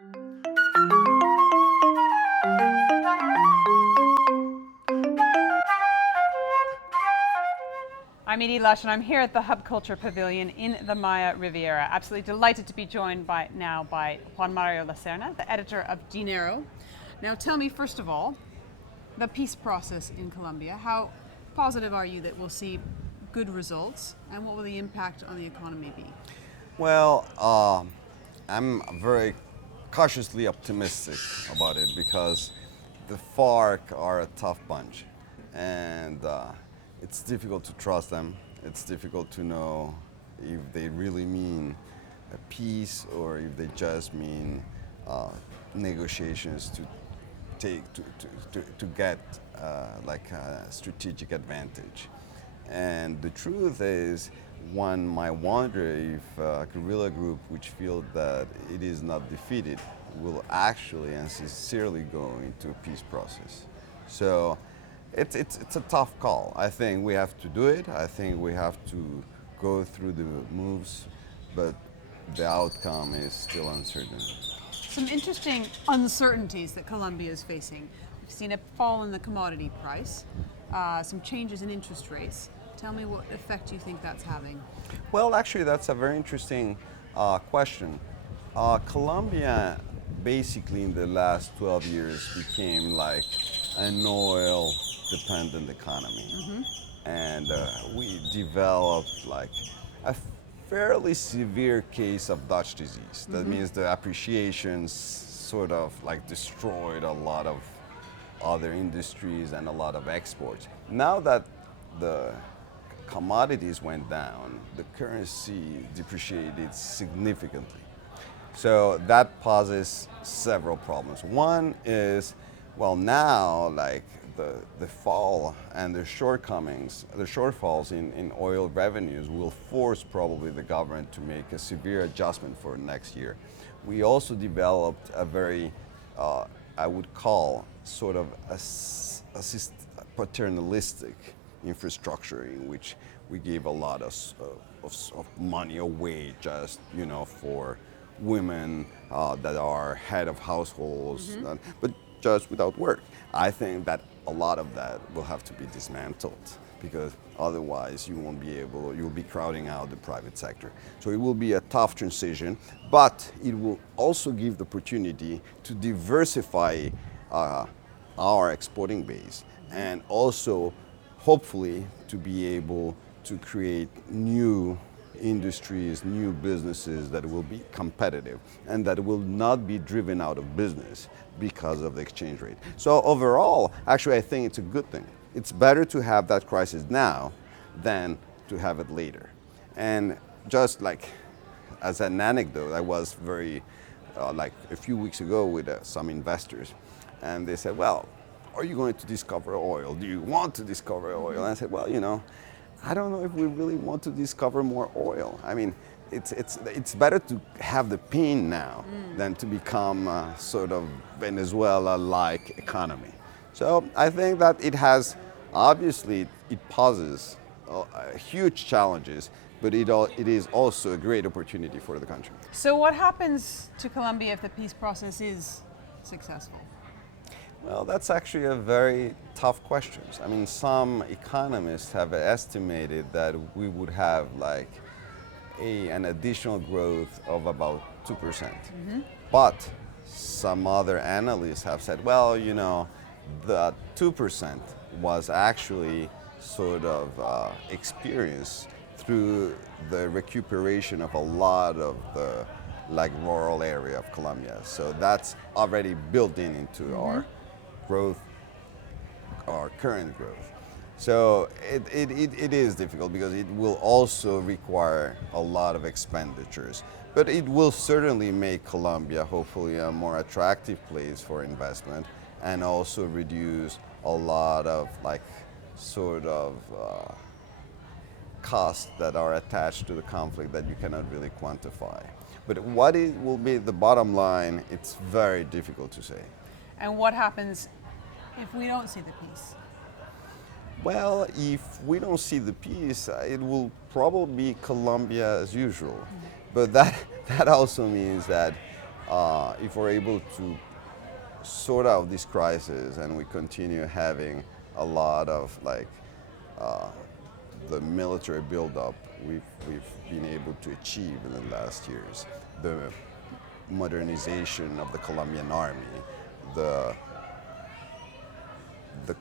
I'm Edie Lush, and I'm here at the Hub Culture Pavilion in the Maya Riviera. Absolutely delighted to be joined by Juan Laserna, the editor of Dinero. Now tell me, first of all, the peace process in Colombia. How positive are you that we'll see good results, and what will the impact on the economy be? Well, I'm very cautiously optimistic about it because the FARC are a tough bunch, and it's difficult to trust them. It's difficult to know if they really mean a peace or if they just mean negotiations to get like a strategic advantage. And the truth is, one might wonder if a guerrilla group which feels that it is not defeated will actually and sincerely go into a peace process. So it's a tough call. I think we have to do it. I think we have to go through the moves, but the outcome is still uncertain. Some interesting uncertainties that Colombia is facing. We've seen a fall in the commodity price, some changes in interest rates. Tell me what effect you think that's having. Well, actually, that's a very interesting question. Colombia, basically in the last 12 years, became like an oil-dependent economy. Mm-hmm. And we developed like a fairly severe case of Dutch disease. That mm-hmm. means the appreciation sort of like destroyed a lot of other industries and a lot of exports. Now that the commodities went down, the currency depreciated significantly. So that poses several problems. One is, well, now like the fall and the shortcomings, the shortfalls in oil revenues will force probably the government to make a severe adjustment for next year. We also developed a very, I would call sort of paternalistic infrastructure in which we gave a lot of money away just, for women that are head of households, mm-hmm. But just without work. I think that a lot of that will have to be dismantled because otherwise you'll be crowding out the private sector. So it will be a tough transition, but it will also give the opportunity to diversify our exporting base and also hopefully to be able to create new industries, new businesses that will be competitive and that will not be driven out of business because of the exchange rate. So overall, actually, I think it's a good thing. It's better to have that crisis now than to have it later. And just like as an anecdote, I was very, like a few weeks ago with some investors, and they said, well, are you going to discover oil? Do you want to discover oil? And I said, well, I don't know if we really want to discover more oil. I mean, it's better to have the pain now than to become sort of Venezuela-like economy. So I think that it has, obviously, it poses huge challenges, but it is also a great opportunity for the country. So what happens to Colombia if the peace process is successful? Well, that's actually a very tough question. I mean, some economists have estimated that we would have like an additional growth of about 2%. Mm-hmm. But some other analysts have said, well, the 2% was actually sort of experienced through the recuperation of a lot of the rural area of Colombia. So that's already built into mm-hmm. our growth, our current growth. So it is difficult because it will also require a lot of expenditures. But it will certainly make Colombia hopefully a more attractive place for investment and also reduce a lot of costs that are attached to the conflict that you cannot really quantify. But what will be the bottom line, it's very difficult to say. And what happens if we don't see the peace? Well, if we don't see the peace, it will probably be Colombia as usual. Mm-hmm. But that also means that if we're able to sort out this crisis and we continue having a lot of the military buildup we've been able to achieve in the last years, the modernization of the Colombian army, the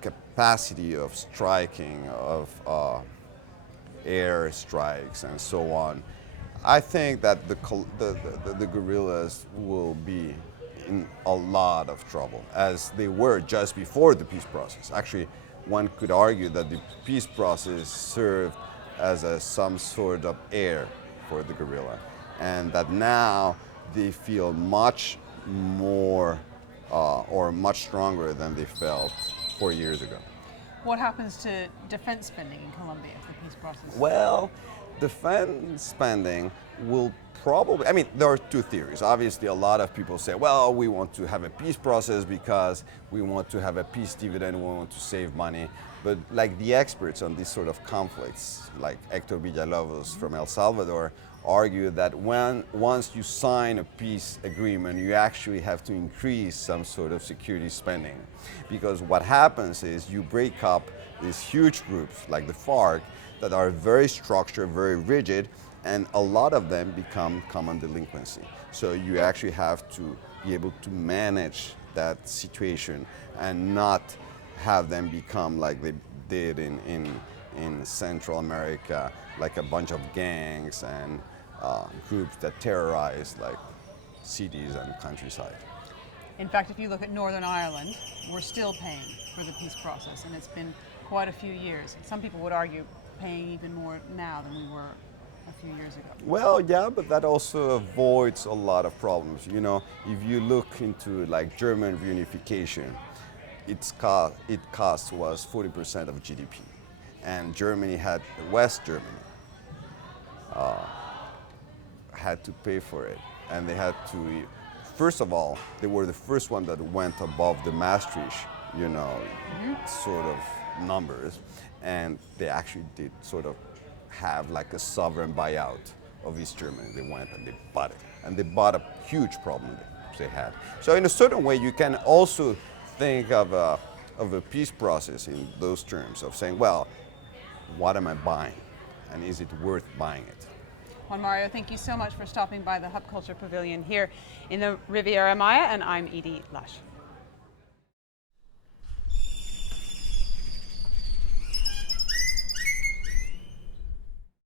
capacity of striking, of air strikes and so on, I think that the guerrillas will be in a lot of trouble, as they were just before the peace process. Actually, one could argue that the peace process served as some sort of air for the guerrilla, and that now they feel much more or much stronger than they felt 4 years ago. What happens to defense spending in Colombia if the peace process? Well, defense spending will probably, I mean, there are two theories. Obviously, a lot of people say, well, we want to have a peace process because we want to have a peace dividend, we want to save money. But like the experts on these sort of conflicts, like Hector Villalobos from El Salvador, argue that once you sign a peace agreement, you actually have to increase some sort of security spending. Because what happens is you break up these huge groups like the FARC that are very structured, very rigid, and a lot of them become common delinquency. So you actually have to be able to manage that situation and not have them become like they did in Central America, like a bunch of gangs and groups that terrorize like cities and countryside. In fact, if you look at Northern Ireland, we're still paying for the peace process, and it's been quite a few years. Some people would argue paying even more now than we were a few years ago. Well, yeah, but that also avoids a lot of problems. You know, if you look into like German reunification, its cost was 40% of GDP, and Germany West Germany had to pay for it, and they had to. First of all, they were the first one that went above the Maastricht, sort of numbers, and they actually did sort of have like a sovereign buyout of East Germany. They went and they bought it, and they bought a huge problem they had. So in a certain way, you can also think of a peace process in those terms of saying, well, what am I buying, and is it worth buying it? Juan Mario, thank you so much for stopping by the Hub Culture Pavilion here in the Riviera Maya, and I'm Edie Lush.